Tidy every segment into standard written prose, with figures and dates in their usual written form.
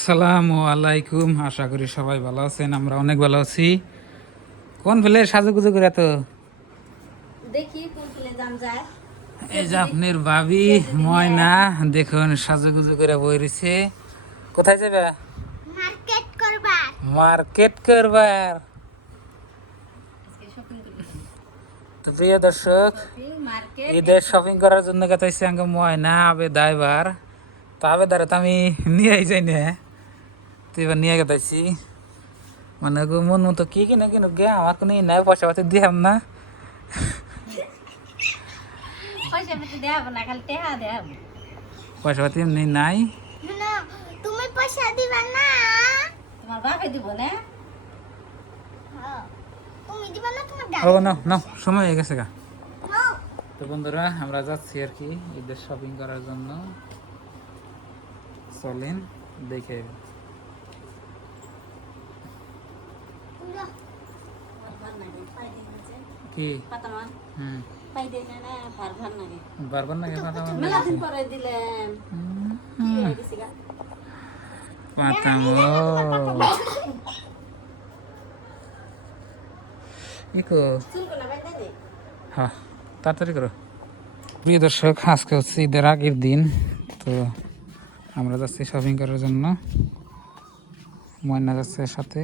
আসসালামু আলাইকুম, আশা করি সবাই ভালো আছেন। আমরা অনেক ভালো আছি। কোন ফেলে সাজুগুজু করে তো দেখি কোন ফেলে জাম যায়। এই যে আপনার ভাবি ময়না দেখুন সাজুগুজু করে বই রয়েছে। কোথায় যাবে? মার্কেট করবার মার্কেট করবার। আজকে শপিং করতে তো প্রিয় দর্শক, শপিং মার্কেট ঈদের শপিং করার জন্য গেছে আঙ্গে ময়না আবে দাইবার। তো আবে দাঁড়া তো আমি নিয়ে যাই না, তো এবার নিয়ে গেছি। মানে মন মতো কি কিনে কিনো গে, আমার কোনো নাই, পয়সা পাতি দিয়াম না। পয়সা পেতে দেব না, খালি টেহা দেব। পয়সা পাতি এমনি নাই। না, তুমি পয়সা দিবা না, তোমার বাপে দিব না। তুমি দিবা না, তোমার ও দাদা না না, সময় হয়ে গেছে গা। তো বন্ধুরা, আমরা যাচ্ছি আর কি ঈদের শপিং করার জন্য। চলেন দেখে কি। হুম, বারবার নাকি পাতা ইকো। হ্যাঁ, তাড়াতাড়ি করো। প্রিয় দর্শক, আজকে হচ্ছে ঈদের আগের দিন। তো আমরা যাচ্ছি শপিং করার জন্য, ময়না যাচ্ছে সাথে।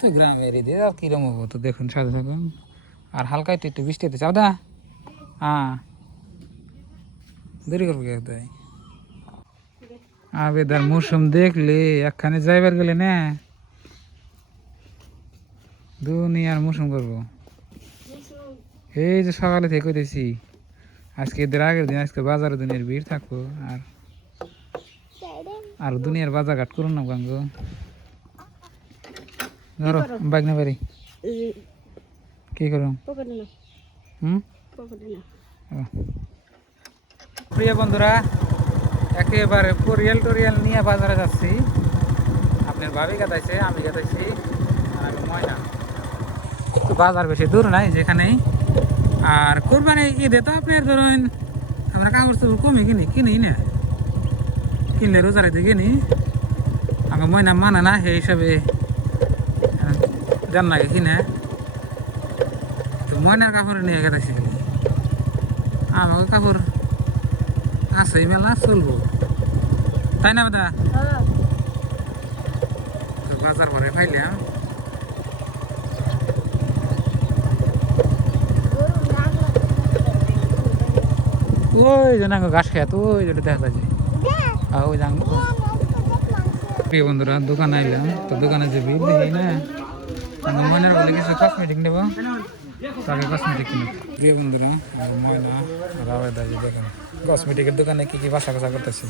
তো গ্রামের ঈদের আর কিরম হবো, তো দেখুন সাথে থাকুন। আর হালকা একটু একটু বৃষ্টি হতে চাও দা। হ্যাঁ, দেরি করবো কে তাই। আবেদার মৌসুম দেখলে একখানে যাইবার গেলে না দুনিয়ার মৌসুম করবো। এই যে সকালে থেকে কইতেছি আজকে ঈদের আগের দিন, আজকে বাজারে দুনিয়ার ভিড় থাকবো। আর আর দুনিয়ার বাজার ঘাট করুন না গাঙ্গ। ধরো বাইক না পারি কি করুন। হুম, প্রিয় বন্ধুরা, একেবারে পরিয়াল টরিয়াল নিয়ে বাজারে যাচ্ছি। আপনার ভাবি গাতাইছে, আমি গাতাইছি, আর আমি ময়না। তো বাজার বেশি দূর নাই, যেখানেই। আর কোরবানি ঈদে তো আপনার ধরুন আমরা কাগজ তো কমই কিনি না, কিনলে রোজারিতে কিনি। আমার ময়না মানে না, সেই হিসাবে জান লাগে কিনে। তো ময়নার কাপড় নিয়ে গেছি, আমাকে কাপড় আছে মেলা, চলবো তাই না দাদা। তো বাজার ভরে ফাইলাম। ওই যে না ঘাস খেত, ওই যেটা দেখা যায়। ওই যাং। প্রিয় বন্ধুরা, দোকানে আইলাম। তো দোকানে যে ভিড় দেখি না, আমি ময়নার বলে কিছু কসমেটিক নেবো, তাকে কসমেটিক কিনে। প্রিয় বন্ধুরা, ময়না রাবে দাজি দেখেন কসমেটিকের দোকানে কি কি বাসা কাছা করতেছে।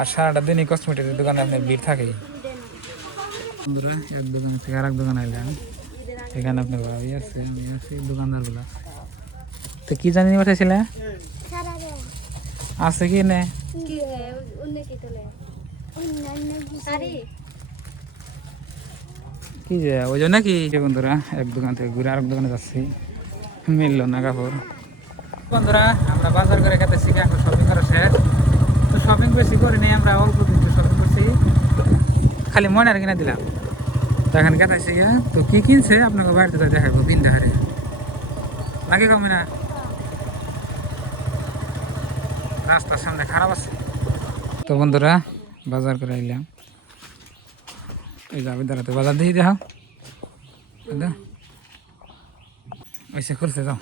আর সারাটা দিনই কসমেটিকের দোকানে আপনার ভিড় থাকেই। বন্ধুরা, এক দোকান থেকে আর এক দোকানে আইলাম। এখানে আপনার ভাবি আছে, আমি আছি, দোকানদার গুলা। তো কি জানি পাঠাইছিলে আছে কি নে কি যে ওই জন্য কি। বন্ধুরা, এক দোকান থেকে ঘুরে আরেক দোকানে যাচ্ছি, মিললো না কাপড়। বন্ধুরা, আমরা বাজার করে গেতেছি, এখন শপিং করা শেষ। তো শপিং বেশি করি নাই, আমরা অল্প কিছু শপিং করছি, খালি ময়নার কিনে দিলাম। তো এখন গেতেছি, তো কি কিনছে আপনাকে বাড়িতে তো দেখাবো বিন্দা হারে লাগে কমে না। রাস্তার সামনে খারাপ আছে। তো বন্ধুরা, বাজার করে আইলাম। এই যাবে দাঁড়াতে বাজার দিয়ে দেখাও ওইসে করছে যাও।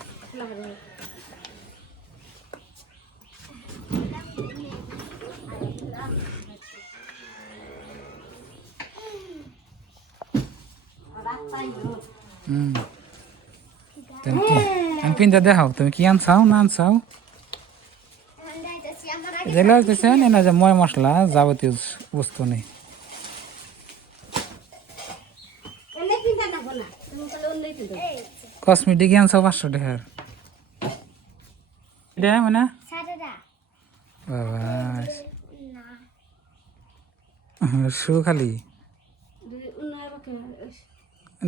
হুম, তুমি পিনটা দেখাও, তুমি কি আনছাও না আনছাও। যেগুলো হইতেছেন এনা যে ময় মশলা যাবতীয় বস্তু নেই। কসমেটিক আনছাও 500 টাকার। এটা মানে বাবা শু খালি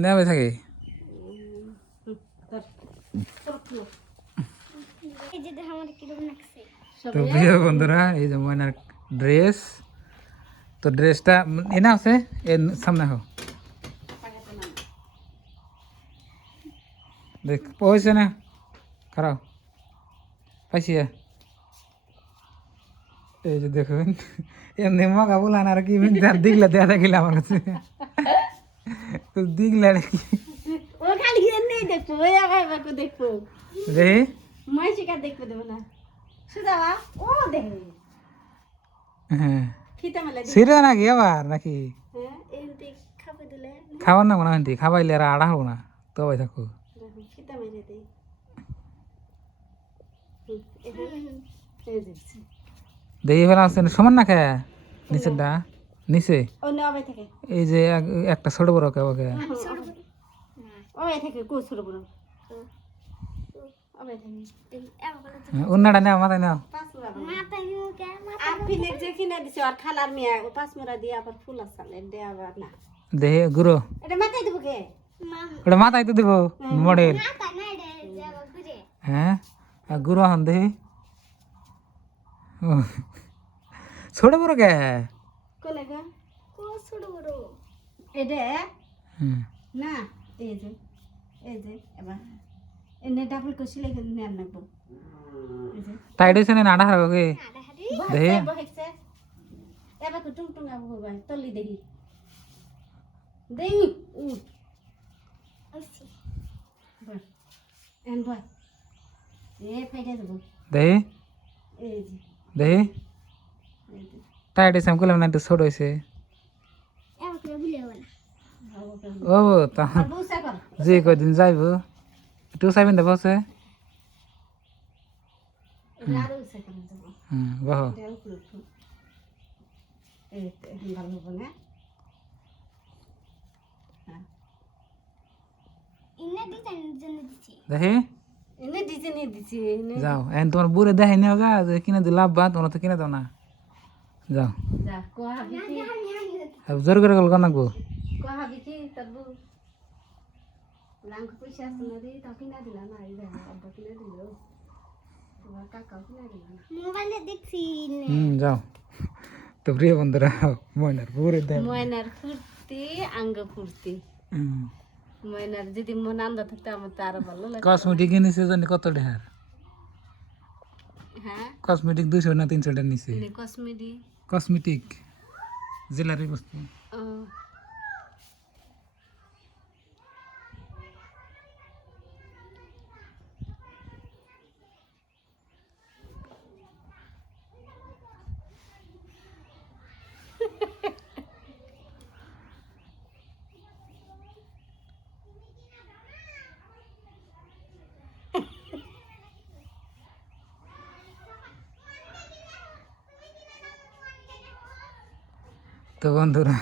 নেবে থাকে। তো প্রিয় বন্ধুরা, এই যে ময়নার ড্রেস তো ড্রেসটা এনে আছে এর সামনে হোক দেখ পয়সা না খারাপ পাইছি এই যে দেখুন এমনি মগা বলান আর কি দিগলা দেয়া দেখিলে আমার কাছে তো দিগলা কি ও খালি এমনি দেখবো ওই আবার দেখবো রে মাইশিকা দেখবে দেবো না সুদাবা ও দেখবে হ্যাঁ খিতা মেলে সিরে নাকি আবার নাকি হ্যাঁ এমনি খাবে দিলে খাবার না মনে হয় খাবাইলে আর আড়া হবো না তো ভাই থাকো খিতা মেলে দেই দেখি ফেলা আছে সমান না খায় নিচেরটা নিচে ও না হবে থাকে এই যে একটা ছোট বড় কে ওকে ওই থেকে কো ছোট বড় ওই থেকে উন্নাটা নাও মাথায় নাও আপনি যে কিনে দিছে আর খালার মিয়া ও পাঁচমরা দিয়ে আবার ফুল আসালে দে আবার না দেহে গুরু এটা মাথায় দেবো কে ওটা মাথায় তো দিব মডেল হ্যাঁ আর গুরু হন দেহি ছোট বড় কে কোনে গা কো ছোট বড় এটা না এই যে এবার এনে ডাবল কষিলে নেন নাকবো টাইট হয়েছে না আড়া হারাবো কে দেহি এবার তো টুং টুং আবু ভাই তলি দেখি দেখি উঠ এন ভাই এ ফাইদা দেবো দেহি এই যে দেহি এই যে টাইট হয়েছে আমি বললাম না একটু ছোট হয়েছে ও তা বুঝা কর যে কদিন যাইব একটু চাইবেন দেবো আছে আরো বুঝা কর দেবো বাহ দেও পুরো এই ভালো হবে না দেখি এনে দিছি যাও এখন তোমার বুড়ে দেখাই নিও গা যে কিনে দিল লাভ বা তোমরা তো কিনে দাও না যাও যা কোহা বিকি জোর করে গল কানাকবো কোহা বিকি তবু লাঙ্ক পয়সা আছে না রে তা কিনা দিলা না এই দেখো আব্বা কিনা দিল তোমার কাকা কিনা দিল মোবাইলে দেখছি যাও তো প্রিয় বন্ধুরা ময়নার বুড়ে দেয় ময়নার ফুর্তি আঙ্গ ফুর্তি ময়নার যদি মন আনন্দ থাকতো আমার তো আরো ভালো লাগে কসমেটিক কিনেছে জানি কত ঢের হ্যাঁ কসমেটিক 200 না 300 টাকা নিছে কসমেটিক কসমেটিক জুয়েলারি বস্তু তো বন্ধুরা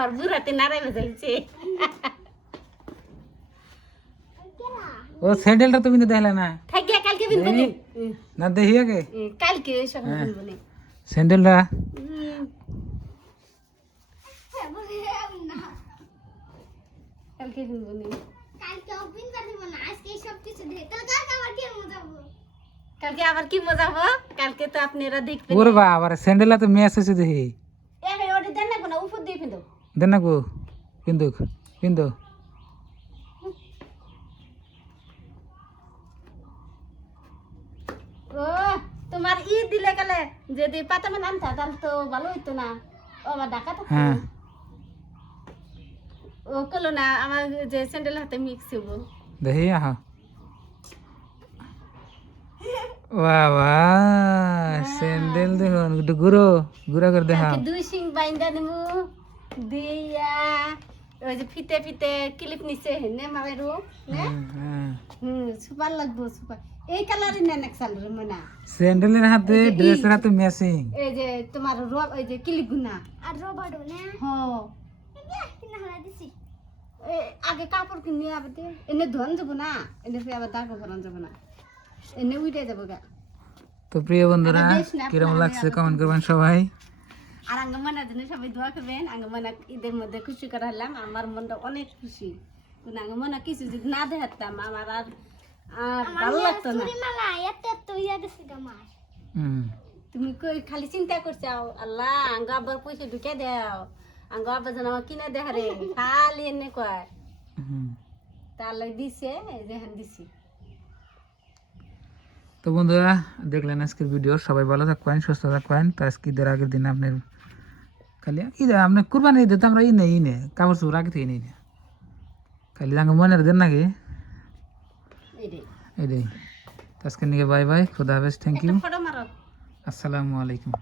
আর বুড়াতে নারাই বেজালছে ও স্যান্ডেলটা তুমি তো দেখলে না থাকিয়া কালকে বিনবো নি না দেখিয়ে কে কালকে সব বিনবো নি স্যান্ডেলটা কালকে বিনবো নি কালকে আবার কি মজা হবে কালকে তো আপনারা দেখবেন ওরে বাবা রে স্যান্ডেলটা তো ম্যাচ আছে দেখি এখানে ওটা দেন না কোন উপর দিয়ে ফেলো দেন না গো কিন্তু ও তোমার ই দিলে গেলে যদি পাতা মান আনতা তাহলে তো ভালো হইতো না ও আমার ঢাকা তো হ্যাঁ ও কলো না আমার যে স্যান্ডেল হাতে মিক্স হবো দেখি আহা বাবা স্যান্ডেল দেখুন একটু ঘুরা করে দেখা কালকে দুই সিং বাইন্দা নিমু দিয়া ওই যে ফিতে ফিতে ক্লিপ নিচে হেনে মারাইরো না সুপার লাগবো সুপার এই কালারের না নেক্সাল রে মনা স্যান্ডেলের হাতে ড্রেসের হাতে ম্যাচিং এই যে তোমার রব এই যে ক্লিপ গুনা আর রবারও না হ্যাঁ কিনা হলা দিছি আগে কাপড় কিনে আবার দে এনে ধন যাবো না এনে ফিরে আবার দাগ ভরান যাবো না এনে উইটে যাবো গা তো প্রিয় বন্ধুরা কিরকম লাগছে কমেন্ট করবেন সবাই আর আঙ্গমানার জন্য সবাই দোয়া করবেন আঙ্গমানা ঈদের মধ্যে খুশি করালাম আমার মনটা অনেক খুশি কিন্তু আঙ্গমানা কিছু যদি না দেখাতাম আমার আর ভালো লাগতো না মালা এত ইয়া গেছে গা মার তুমি কই খালি চিন্তা করছাও আল্লাহ আঙ্গ আব্বার পয়সা ঢুকে দাও আঙ্গ আব্বা যেন আমার কিনে দেখা রে খালি এনে কয় তার লাগে দিছে এই যে হ্যান দিছি তো বন্ধুরা দেখলেন আজকের ভিডিও সবাই ভালো থাকবেন সুস্থ থাকবেন তো আজকে ঈদের আগের দিন আপনার খালি ঈদে আপনার কুরবানি ঈদে তো আমরা ইনে কাপড় চোপড় আগে থেকে নিই না খালি তাকে মনের দেন নাকি এইটাই এটাই আজকে নিয়ে বাই বাই খুদা হাফেজ থ্যাংক ইউ ফটো মারো আসসালামু আলাইকুম